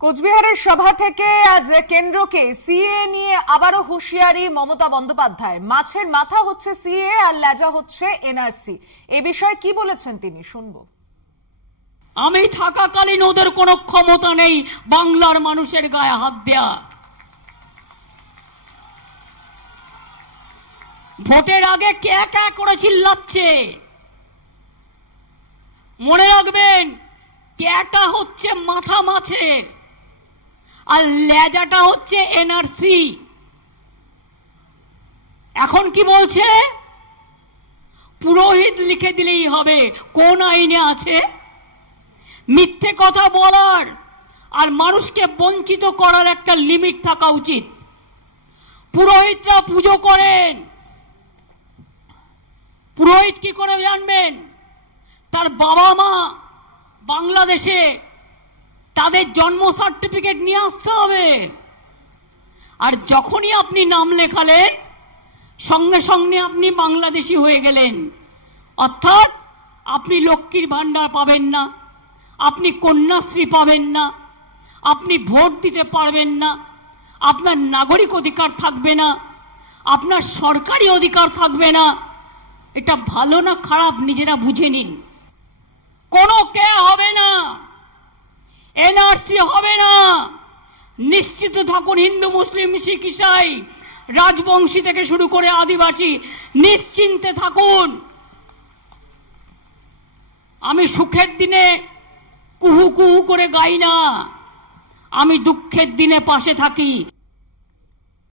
কোচবিহারের সভা থেকে আজ কেন্দ্রকে সিএ নিয়ে আবারও হুঁশিয়ারি মমতা বন্দ্যোপাধ্যায়। মাছের মাথা হচ্ছে সিএ আর লেজা হচ্ছে এনআরসি। এই বিষয়ে কি বলেছেন তিনি, শুনবো। আমি থাকাকালীন ওদের কোনো ক্ষমতা নেই বাংলার মানুষের গায়ে হাত দেয়া। ভোটের আগে কে কে করে চিল্লাচ্ছে, মনে রাখবেন ক্যাটা হচ্ছে মাথা মাছের আর লেজাটা হচ্ছে এনআরসি। এখন কি বলছে, পুরোহিত লিখে দিলেই হবে, কোন আইনে আছে? মিথ্যে কথা বলার আর মানুষকে বঞ্চিত করার একটা লিমিট থাকা উচিত। পুরোহিতরা পুজো করেন, পুরোহিত কি করে জানবেন? তার বাবা মা বাংলাদেশে, তাদের জন্ম সার্টিফিকেট নিয়ে আসতে হবে। আর যখনই আপনি নাম লেখালেন সঙ্গে সঙ্গে আপনি বাংলাদেশি হয়ে গেলেন। অর্থাৎ আপনি লক্ষ্মীর ভান্ডার পাবেন না, আপনি কন্যাশ্রী পাবেন না, আপনি ভোট দিতে পারবেন না, আপনার নাগরিক অধিকার থাকবে না, আপনার সরকারি অধিকার থাকবে না। এটা ভালো না খারাপ নিজেরা বুঝে নিন। কোনো কে হবে না, এনআরসি হবে না। নিশ্চিত থাকুন, হিন্দু মুসলিম শিখ ইসাই রাজবংশী থেকে শুরু করে আদিবাসী নিশ্চিন্তে থাকুন। আমি সুখের দিনে কুহু কুহু করে গাই না, আমি দুঃখের দিনে পাশে থাকি।